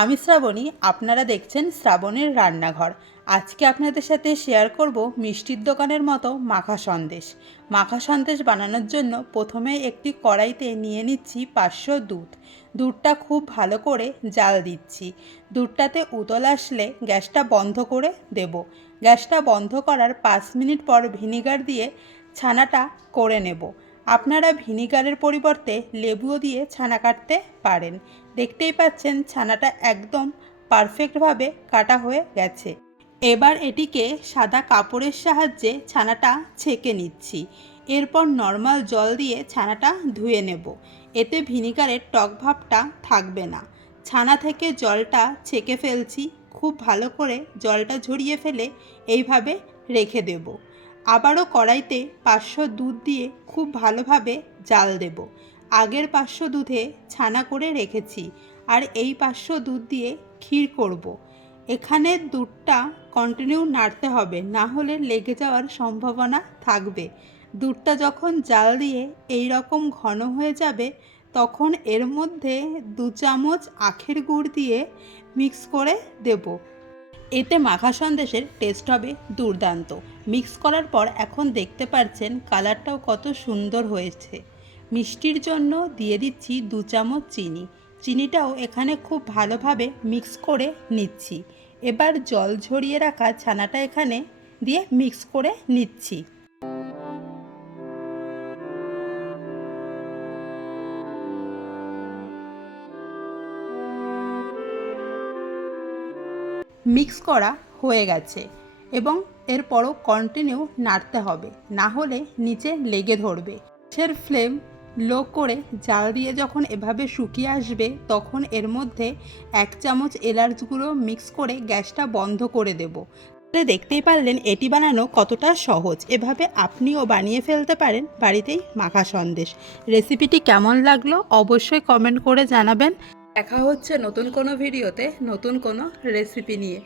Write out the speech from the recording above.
আমি শ্রাবণী, আপনারা দেখছেন শ্রাবণের রান্নাঘর। আজকে আপনাদের সাথে শেয়ার করব মিষ্টির দোকানের মতো মাখা সন্দেশ। মাখা সন্দেশ বানানোর জন্য প্রথমে একটি কড়াইতে নিয়ে নিচ্ছি পাঁচশো দুধ। দুধটা খুব ভালো করে জাল দিচ্ছি। দুধটাতে উতল আসলে গ্যাসটা বন্ধ করে দেব। গ্যাসটা বন্ধ করার পাঁচ মিনিট পর ভিনিগার দিয়ে ছানাটা করে নেব। আপনারা ভিনিগারের পরিবর্তে লেবুও দিয়ে ছানা কাটতে পারেন। দেখতেই পাচ্ছেন ছানাটা একদম পারফেক্টভাবে কাটা হয়ে গেছে। এবার এটিকে সাদা কাপড়ের সাহায্যে ছানাটা ছেঁকে নিচ্ছি। এরপর নর্মাল জল দিয়ে ছানাটা ধুয়ে নেব। এতে ভিনিগারের টক ভাবটা থাকবে না। ছানা থেকে জলটা ছেঁকে ফেলছি। খুব ভালো করে জলটা ঝরিয়ে ফেলে এইভাবে রেখে দেব। আবারও কড়াইতে পাঁচশো দুধ দিয়ে খুব ভালোভাবে জাল দেব। আগের পাঁচশো দুধে ছানা করে রেখেছি আর এই পাঁচশো দুধ দিয়ে ক্ষীর করব। এখানে দুধটা কন্টিনিউ নাড়তে হবে, না হলে লেগে যাওয়ার সম্ভাবনা থাকবে। দুধটা যখন জাল দিয়ে এই রকম ঘন হয়ে যাবে, তখন এর মধ্যে দু চামচ আখের গুড় দিয়ে মিক্স করে দেব। এতে মাখা সন্দেশের টেস্ট হবে দুর্দান্ত। মিক্স করার পর এখন দেখতে পারছেন কালারটাও কত সুন্দর হয়েছে। মিষ্টির জন্য দিয়ে দিচ্ছি দু চামচ চিনি। চিনিটাও এখানে খুব ভালোভাবে মিক্স করে নিচ্ছি। এবার জল ঝরিয়ে রাখা ছানাটা এখানে দিয়ে মিক্স করে নিচ্ছি। মিক্স করা হয়ে গেছে এবং এরপরও কন্টিনিউ নাড়তে হবে, না হলে নিচে লেগে ধরবে। সের ফ্লেম লো করে জাল দিয়ে যখন এভাবে শুকিয়ে আসবে, তখন এর মধ্যে এক চামচ এলাচ গুঁড়ো মিক্স করে গ্যাসটা বন্ধ করে দেব। তাহলে দেখতেই পারলেন এটি বানানো কতটা সহজ। এভাবে আপনিও বানিয়ে ফেলতে পারেন বাড়িতেই মাখা সন্দেশ। রেসিপিটি কেমন লাগল অবশ্যই কমেন্ট করে জানাবেন। দেখা হচ্ছে নতুন কোনো ভিডিওতে নতুন কোনো রেসিপি নিয়ে।